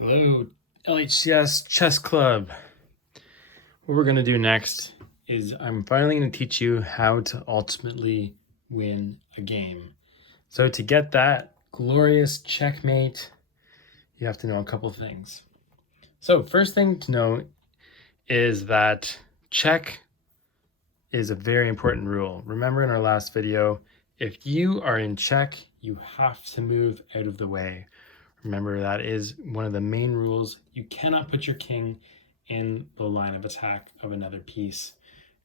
Hello, LHCS Chess Club. What we're going to do next is I'm finally going to teach you how to ultimately win a game. So to get that glorious checkmate, you have to know a couple things. So first thing to know is that check is a very important rule. Remember in our last video, if you are in check, you have to move out of the way. Remember, that is one of the main rules. You cannot put your king in the line of attack of another piece.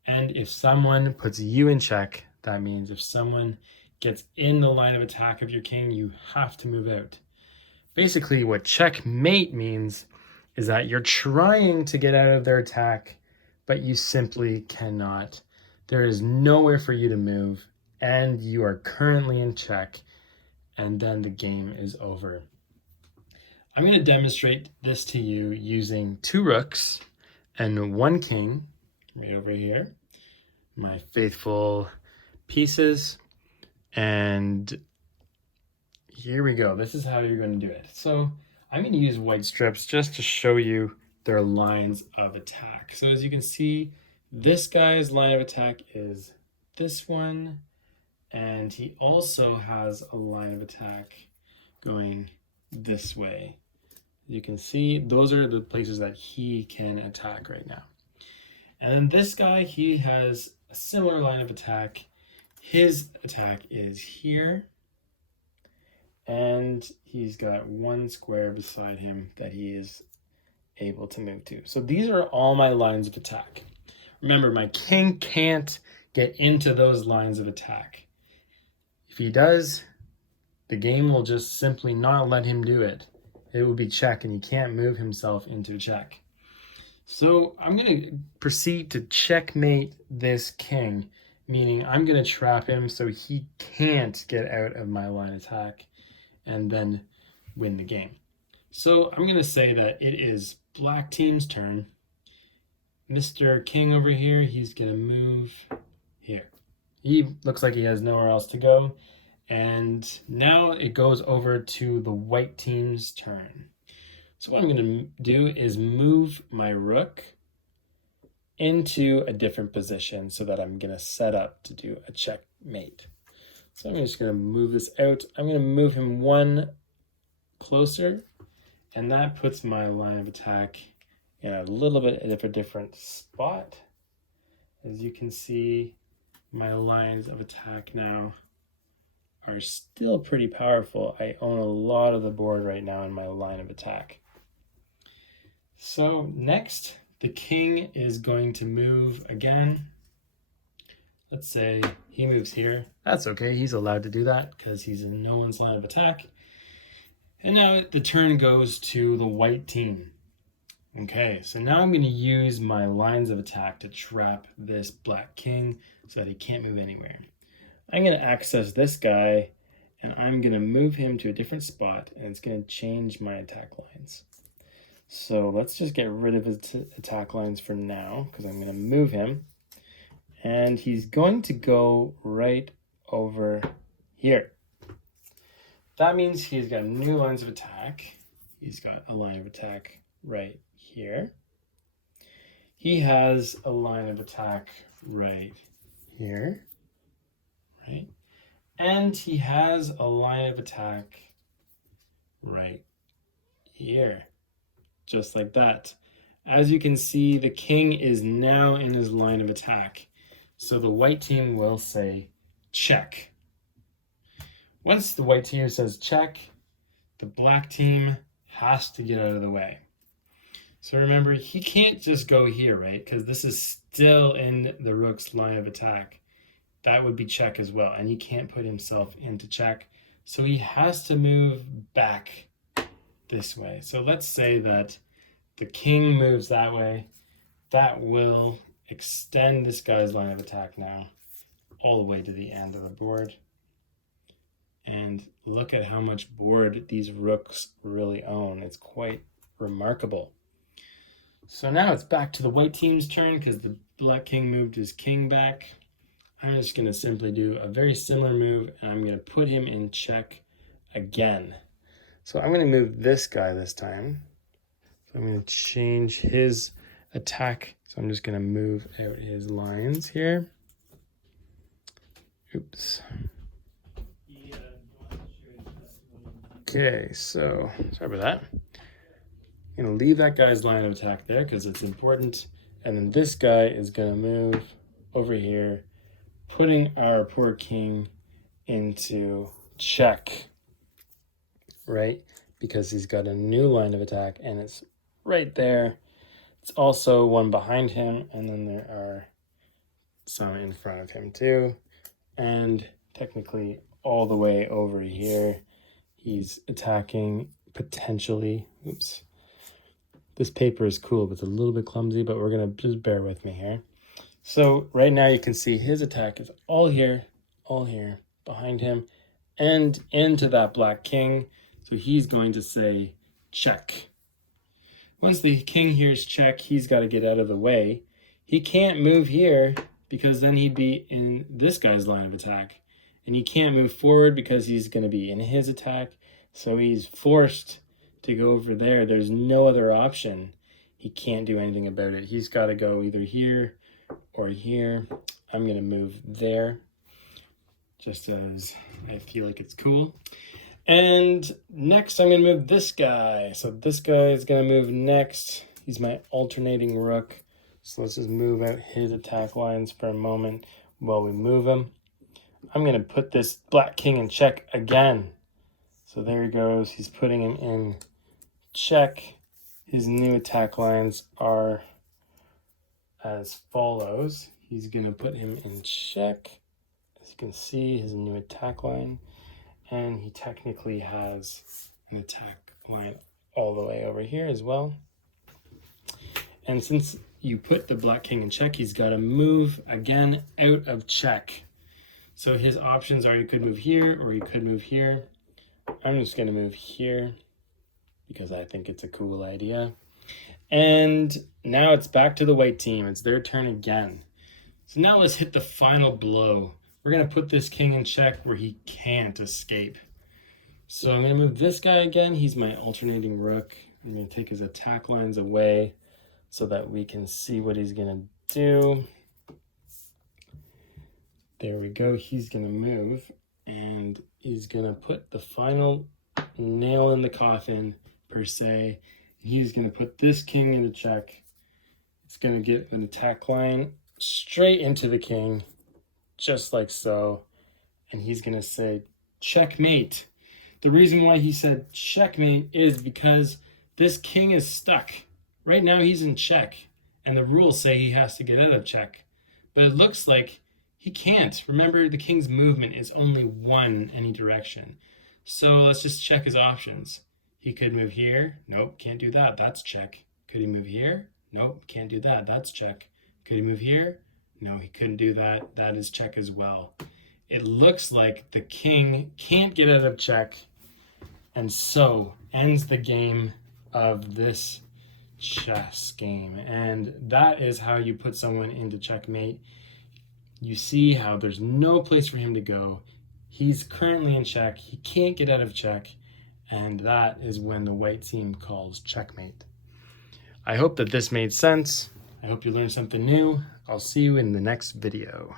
And if someone puts you in check, that means if someone gets in the line of attack of your king, you have to move out. Basically, what checkmate means is that you're trying to get out of their attack, but you simply cannot. There is nowhere for you to move, and you are currently in check, and then the game is over. I'm going to demonstrate this to you using 2 rooks and 1 king right over here, my faithful pieces. And here we go. This is how you're going to do it. So I'm going to use white strips just to show you their lines of attack. So as you can see, this guy's line of attack is this one, and he also has a line of attack going this way. You can see those are the places that he can attack right now. And then this guy, he has a similar line of attack. His attack is here, and he's got 1 square beside him that he is able to move to. So these are all my lines of attack. Remember, my king can't get into those lines of attack. If he does, the game will just simply not let him do it. It will be check, and he can't move himself into check. So I'm going to proceed to checkmate this king, meaning I'm going to trap him so he can't get out of my line attack and then win the game. So I'm going to say that it is black team's turn. Mr. King over here, he's going to move here. He looks like he has nowhere else to go. And now it goes over to the white team's turn. So what I'm going to do is move my rook into a different position so that I'm going to set up to do a checkmate. So I'm just going to move this out. I'm going to move him 1 closer, and that puts my line of attack in a little bit of a different spot. As you can see, my lines of attack now are still pretty powerful. I own a lot of the board right now in my line of attack. So next, the king is going to move again. Let's say he moves here. That's okay, he's allowed to do that because he's in no one's line of attack. And now the turn goes to the white team. Okay, so now I'm going to use my lines of attack to trap this black king so that he can't move anywhere. I'm going to access this guy, and I'm going to move him to a different spot, and it's going to change my attack lines. So let's just get rid of his attack lines for now, because I'm going to move him, and he's going to go right over here. That means he's got new lines of attack. He's got a line of attack right here. He has a line of attack right here. Right? And he has a line of attack right here, just like that. As you can see, the king is now in his line of attack. So the white team will say check. Once the white team says check, the black team has to get out of the way. So remember, he can't just go here, right? Because this is still in the rook's line of attack. That would be check as well, and he can't put himself into check. So he has to move back this way. So let's say that the king moves that way. That will extend this guy's line of attack now all the way to the end of the board. And look at how much board these rooks really own. It's quite remarkable. So now it's back to the white team's turn because the black king moved his king back. I'm just going to simply do a very similar move, and I'm going to put him in check again. So I'm going to move this guy this time. So I'm going to change his attack. So I'm just going to move out his lines here. Oops. Okay, so sorry about that. I'm going to leave that guy's line of attack there because it's important. And then this guy is going to move over here, putting our poor king into check, right? Because he's got a new line of attack and it's right there. It's also one behind him, and then there are some in front of him too. And technically all the way over here, he's attacking potentially. Oops. This paper is cool, but it's a little bit clumsy, but we're gonna just bear with me here. So right now you can see his attack is all here, behind him, and into that black king. So he's going to say check. Once the king hears check, he's got to get out of the way. He can't move here because then he'd be in this guy's line of attack. And he can't move forward because he's going to be in his attack. So he's forced to go over there. There's no other option. He can't do anything about it. He's got to go either here or here. I'm going to move there just as I feel like it's cool. And next I'm going to move this guy. So this guy is going to move next. He's my alternating rook. So let's just move out his attack lines for a moment while we move him. I'm going to put this black king in check again. So there he goes. He's putting him in check. His new attack lines are as follows. He's going to put him in check. As you can see, his new attack line. And he technically has an attack line all the way over here as well. And since you put the black king in check, he's got to move again out of check. So his options are you could move here or you could move here. I'm just going to move here because I think it's a cool idea. And now it's back to the white team. It's their turn again. So now let's hit the final blow. We're going to put this king in check where he can't escape. So I'm going to move this guy again. He's my alternating rook. I'm going to take his attack lines away so that we can see what he's going to do. There we go. He's going to move and he's going to put the final nail in the coffin, per se. He's going to put this king into check. It's going to get an attack line straight into the king, just like so. And he's going to say checkmate. The reason why he said checkmate is because this king is stuck. Right now he's in check, and the rules say he has to get out of check. But it looks like he can't. Remember, the king's movement is only one any direction. So let's just check his options. He could move here. Nope, can't do that. That's check. Could he move here? Nope, can't do that. That's check. Could he move here? No, he couldn't do that. That is check as well. It looks like the king can't get out of check, and so ends the game of this chess game. And that is how you put someone into checkmate. You see how there's no place for him to go. He's currently in check. He can't get out of check. And that is when the white team calls checkmate. I hope that this made sense. I hope you learned something new. I'll see you in the next video.